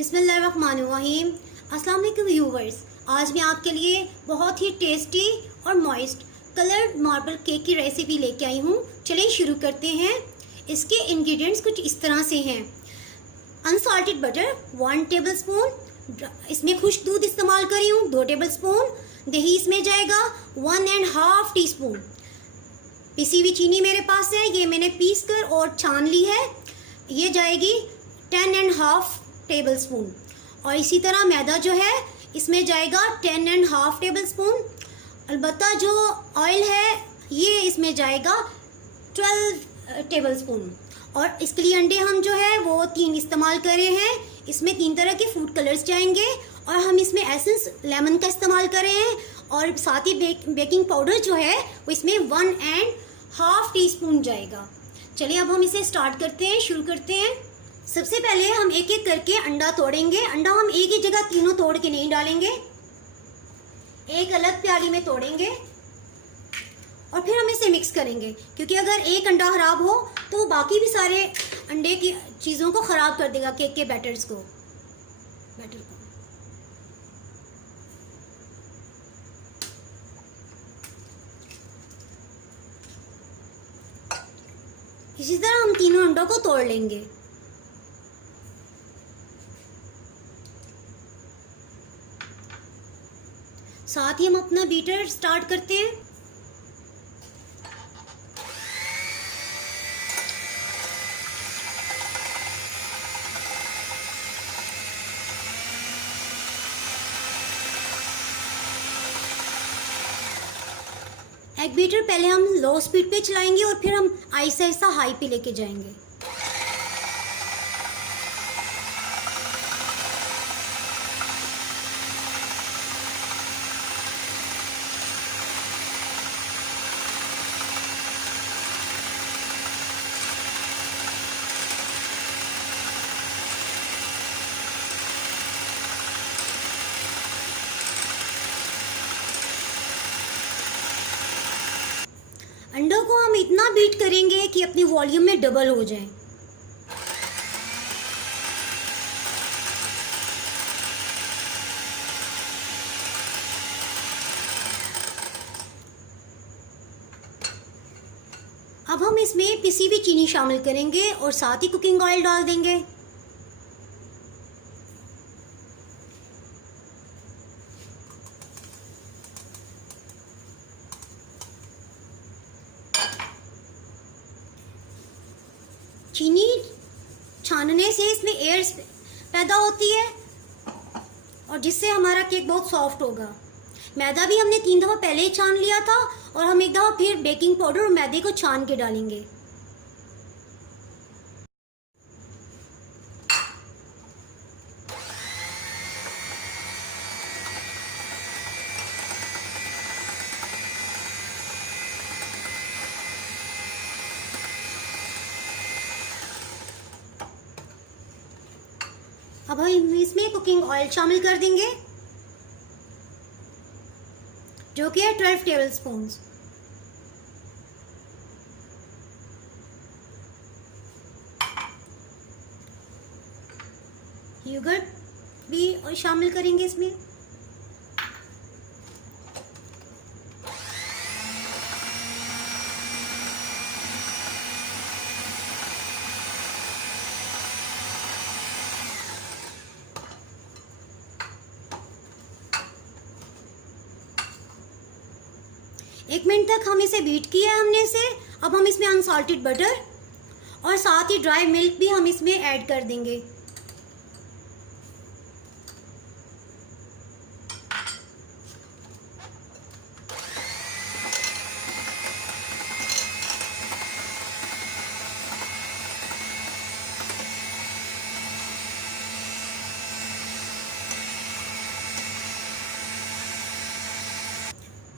बिस्मिल्लाहिर्रहमानिर्रहीम। अस्सलाम वालेकुम व्यूवर्स। आज मैं आपके लिए बहुत ही टेस्टी और मॉइस्ट कलर्ड मार्बल केक की रेसिपी लेके आई हूँ। चलिए शुरू करते हैं। इसके इंग्रेडिएंट्स कुछ इस तरह से हैं। अनसॉल्टेड बटर 1 टेबलस्पून, इसमें खुश्क दूध इस्तेमाल करी हूँ 2 टेबलस्पून। दही इसमें जाएगा 1.5 टीस्पून। पिसी हुई चीनी मेरे पास है, ये मैंने पीस कर और छान ली है, ये जाएगी 10.5 टेबलस्पून। और इसी तरह मैदा जो है इसमें जाएगा 10.5 टेबलस्पून। अलबत्ता जो ऑयल है ये इसमें जाएगा 12 टेबलस्पून। और इसके लिए अंडे हम जो है वो 3 इस्तेमाल कर रहे हैं। इसमें 3 तरह के फूड कलर्स जाएंगे और हम इसमें एसेंस लेमन का इस्तेमाल कर रहे हैं। और साथ ही बेकिंग पाउडर जो है वो इसमें 1.5 टीस्पून जाएगा। चलिए अब हम इसे स्टार्ट करते हैं, शुरू करते हैं। सबसे पहले हम एक एक करके अंडा तोड़ेंगे। अंडा हम एक ही जगह तीनों तोड़ के नहीं डालेंगे, एक अलग प्याली में तोड़ेंगे और फिर हम इसे मिक्स करेंगे, क्योंकि अगर एक अंडा खराब हो तो वो बाकी भी सारे अंडे की चीज़ों को ख़राब कर देगा, केक के बैटर को। इसी तरह हम तीनों अंडों को तोड़ लेंगे। साथ ही हम अपना बीटर स्टार्ट करते हैं। एग बीटर पहले हम लो स्पीड पे चलाएंगे और फिर हम आहिस्ता आहिस्ता हाई पे लेके जाएंगे। अंडों को हम इतना बीट करेंगे कि अपनी वॉल्यूम में डबल हो जाए। अब हम इसमें पिसी हुई चीनी शामिल करेंगे और साथ ही कुकिंग ऑयल डाल देंगे। चीनी छानने से इसमें एयर पैदा होती है और जिससे हमारा केक बहुत सॉफ्ट होगा। मैदा भी हमने 3 दफ़ा पहले ही छान लिया था और हम एक दफ़ा फिर बेकिंग पाउडर और मैदे को छान के डालेंगे। अब हम इसमें कुकिंग ऑयल शामिल कर देंगे जो कि है 12 टेबलस्पून। योगर्ट भी शामिल करेंगे इसमें। एक मिनट तक हम इसे बीट किया है हमने इसे। अब हम इसमें अनसॉल्टेड बटर और साथ ही ड्राई मिल्क भी हम इसमें ऐड कर देंगे।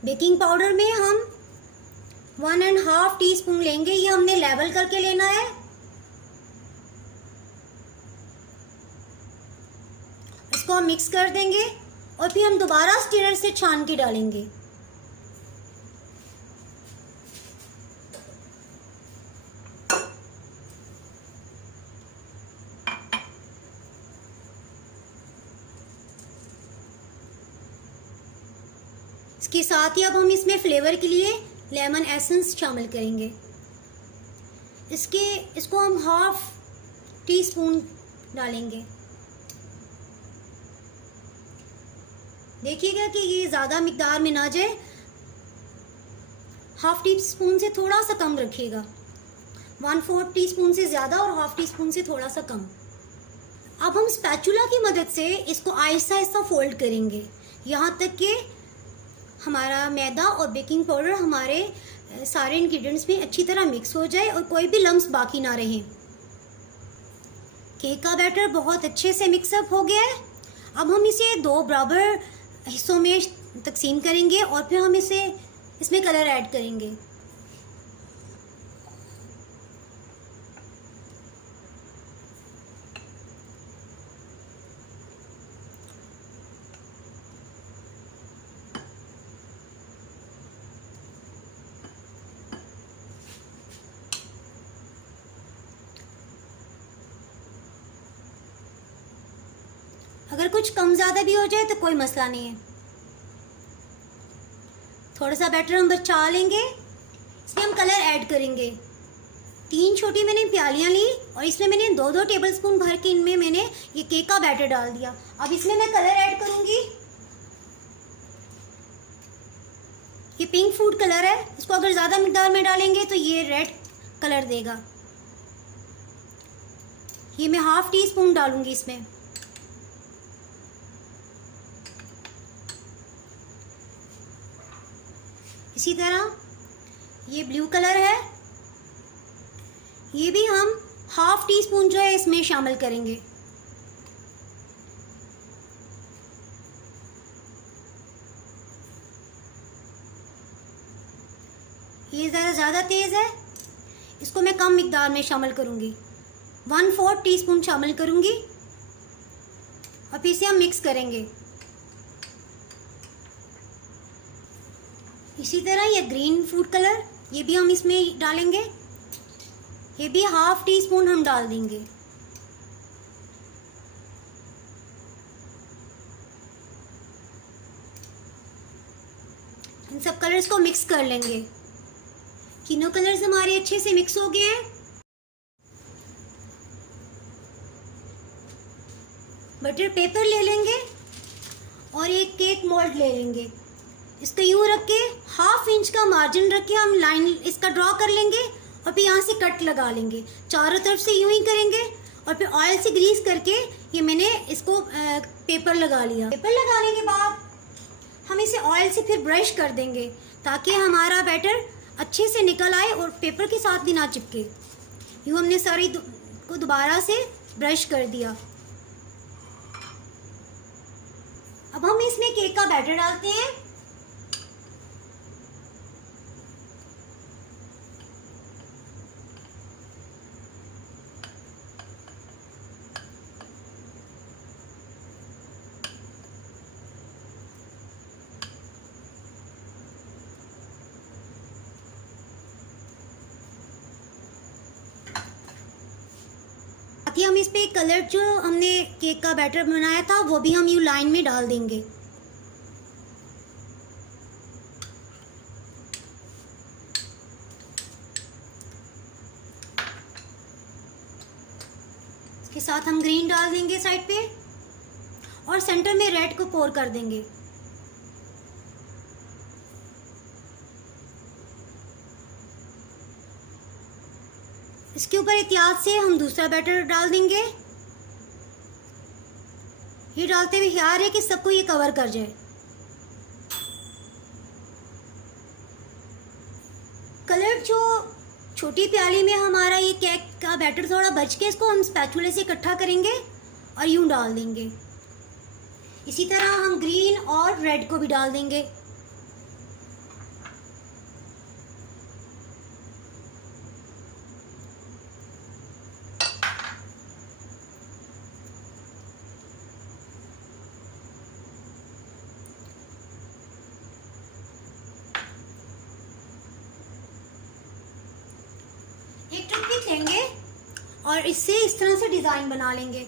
बेकिंग पाउडर में हम 1.5 टीस्पून लेंगे, ये हमने लेवल करके लेना है। इसको हम मिक्स कर देंगे और फिर हम दोबारा स्टीनर से छान के डालेंगे। इसके साथ ही अब हम इसमें फ्लेवर के लिए लेमन एसेंस शामिल करेंगे। इसको हम 1/2 टीस्पून डालेंगे। देखिएगा कि ये ज़्यादा मिकदार में ना जाए, 1/2 टीस्पून से थोड़ा सा कम रखिएगा। 1/4 टीस्पून से ज़्यादा और 1/2 टीस्पून से थोड़ा सा कम। अब हम स्पैचुला की मदद से इसको आहिस्ता आहिस्ता फोल्ड करेंगे, यहाँ तक कि हमारा मैदा और बेकिंग पाउडर हमारे सारे इंग्रेडिएंट्स में अच्छी तरह मिक्स हो जाए और कोई भी लम्स बाकी ना रहे। केक का बैटर बहुत अच्छे से मिक्सअप हो गया है। अब हम इसे 2 बराबर हिस्सों में तकसीम करेंगे और फिर हम इसमें कलर ऐड करेंगे। अगर कुछ कम ज़्यादा भी हो जाए तो कोई मसला नहीं है, थोड़ा सा बैटर हम बचा लेंगे। इसमें हम कलर ऐड करेंगे। 3 छोटी मैंने प्यालियाँ ली और इसमें मैंने 2-2 टेबलस्पून भर के इनमें मैंने ये केक का बैटर डाल दिया। अब इसमें मैं कलर ऐड करूँगी। ये पिंक फूड कलर है, इसको अगर ज़्यादा मिकदार में डालेंगे तो ये रेड कलर देगा। ये मैं 1/2 टीस्पून डालूंगी इसमें। इसी तरह ये ब्लू कलर है, ये भी हम 1/2 टीस्पून जो है इसमें शामिल करेंगे। ये ज़रा ज़्यादा तेज़ है, इसको मैं कम मिकदार में शामिल करूँगी। 1/4 टीस्पून शामिल करूँगी और फिर इसे हम मिक्स करेंगे। इसी तरह ये ग्रीन फूड कलर, ये भी हम इसमें डालेंगे। ये भी 1/2 टीस्पून हम डाल देंगे। इन सब कलर्स को मिक्स कर लेंगे। तीनों कलर्स हमारे अच्छे से मिक्स हो गए हैं। बटर पेपर ले लेंगे और एक केक मोल्ड ले लेंगे। इसको यूँ रख के 1/2 इंच का मार्जिन रख के हम लाइन इसका ड्रॉ कर लेंगे और फिर यहाँ से कट लगा लेंगे। चारों तरफ से यूँ ही करेंगे और फिर ऑयल से ग्रीस करके ये मैंने इसको पेपर लगा लिया। पेपर लगाने के बाद हम इसे ऑयल से फिर ब्रश कर देंगे ताकि हमारा बैटर अच्छे से निकल आए और पेपर के साथ भी ना चिपके। यूँ हमने सारी को दोबारा से ब्रश कर दिया। अब हम इसमें केक का बैटर डालते हैं। ताकि हम इस पे कलर जो हमने केक का बैटर बनाया था वो भी हम यूँ लाइन में डाल देंगे। इसके साथ हम ग्रीन डाल देंगे साइड पे और सेंटर में रेड को पोर कर देंगे। इसके ऊपर एहतियात से हम दूसरा बैटर डाल देंगे। ये डालते हुए ख्याल है कि सबको ये कवर कर जाए। कलर जो छोटी प्याली में हमारा ये केक का बैटर थोड़ा बच के इसको हम स्पैचुले से इकट्ठा करेंगे और यूं डाल देंगे। इसी तरह हम ग्रीन और रेड को भी डाल देंगे। एक टूथपिक लेंगे और इससे इस तरह से डिज़ाइन बना लेंगे।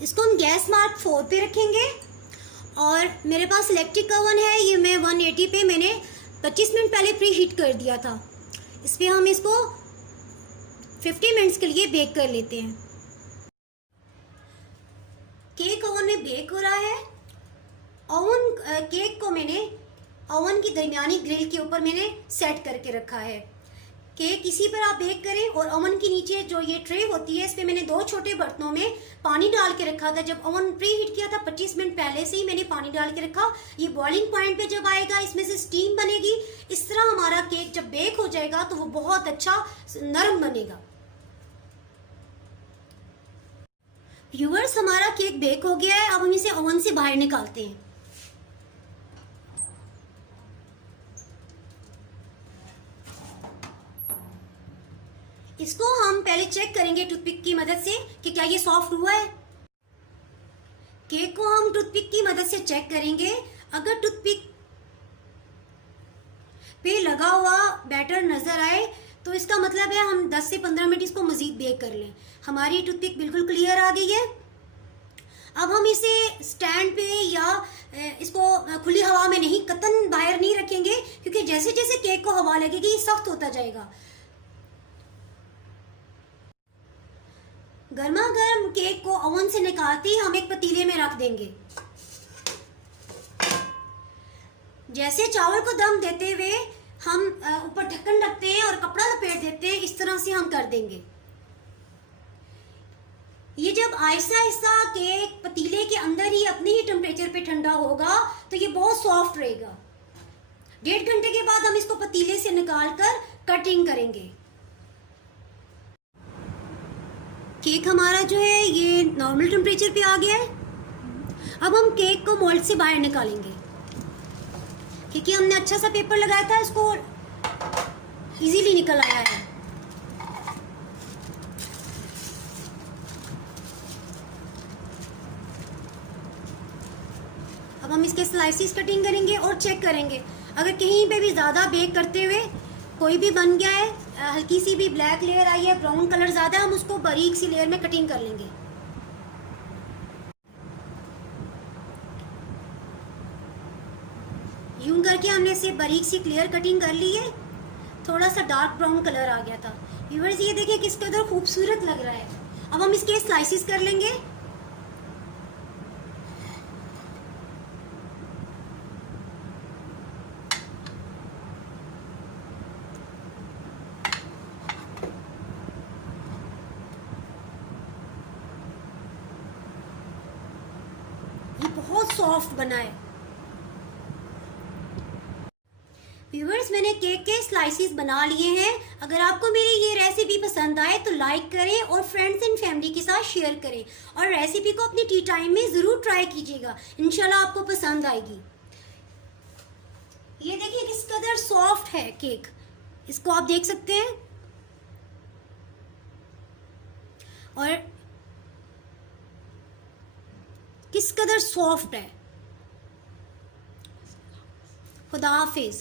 इसको हम गैस मार्क 4 पे रखेंगे और मेरे पास इलेक्ट्रिक ओवन है, ये मैं 180 पे मैंने 25 मिनट पहले प्री हीट कर दिया था। इस पर हम इसको 50 मिनट्स के लिए बेक कर लेते हैं। केक ओवन में बेक हो रहा है। केक को मैंने ओवन की दरमियानी ग्रिल के ऊपर मैंने सेट करके रखा है। केक इसी पर आप बेक करें और ओवन के नीचे जो ये ट्रे होती है, इस पे मैंने 2 छोटे बर्तनों में पानी डाल के रखा था। जब ओवन प्री हीट किया था 25 मिनट पहले से ही मैंने पानी डाल के रखा। ये बॉइलिंग पॉइंट पे जब आएगा इसमें से स्टीम बनेगी। इस तरह हमारा केक जब बेक हो जाएगा तो वो बहुत अच्छा नरम बनेगा। व्यूअर्स, हमारा केक बेक हो गया है। अब हम इसे ओवन से बाहर निकालते हैं। इसको हम पहले चेक करेंगे टूथपिक की मदद से कि क्या ये सॉफ्ट हुआ है। केक को हम टूथपिक की मदद से चेक करेंगे। अगर टूथपिक पे लगा हुआ बैटर नजर आए तो इसका मतलब है हम 10 से 15 मिनट इसको मजीद बेक कर लें। हमारी टूथपिक बिल्कुल क्लियर आ गई है। अब हम इसे स्टैंड पे या इसको खुली हवा में नहीं, कतन बाहर नहीं रखेंगे, क्योंकि जैसे जैसे केक को हवा लगेगी ये सख्त होता जाएगा। गर्मा गर्म केक को ओवन से निकालते ही हम एक पतीले में रख देंगे। जैसे चावल को दम देते हुए हम ऊपर ढक्कन रखते हैं और कपड़ा लपेट देते हैं, इस तरह से हम कर देंगे। ये जब आहिस्ता आहिस्ता केक पतीले के अंदर ही अपने ही टेम्परेचर पे ठंडा होगा तो ये बहुत सॉफ्ट रहेगा। 1.5 घंटे के बाद हम इसको पतीले से निकाल कर कटिंग करेंगे। केक हमारा जो है ये नॉर्मल टेम्परेचर पे आ गया है। अब हम केक को मोल्ड से बाहर निकालेंगे, क्योंकि हमने अच्छा सा पेपर लगाया था, इसको इजीली निकल आया है। अब हम इसके स्लाइसेस कटिंग करेंगे और चेक करेंगे अगर कहीं पे भी ज़्यादा बेक करते हुए कोई भी बन गया है, हल्की सी भी ब्लैक लेयर आई है, ब्राउन कलर ज़्यादा, हम उसको बारीक सी लेयर में कटिंग कर लेंगे। यूं करके हमने इसे बारीक सी क्लियर कटिंग कर ली है। थोड़ा सा डार्क ब्राउन कलर आ गया था। व्यूअर्स, ये देखिए किस कदर खूबसूरत लग रहा है। अब हम इसके स्लाइसेस कर लेंगे। ये बहुत सॉफ्ट बना है। व्यूअर्स, मैंने केक के स्लाइसेस बना लिए हैं। अगर आपको मेरी ये रेसिपी पसंद आए तो लाइक करें और फ्रेंड्स एंड फैमिली के साथ शेयर करें, और रेसिपी को अपनी टी टाइम में ज़रूर ट्राई कीजिएगा। इंशाल्लाह आपको पसंद आएगी। ये देखिए किस कदर सॉफ्ट है केक, इसको आप देख सकते हैं। और किस कदर सॉफ्ट है। खुदा हाफिज।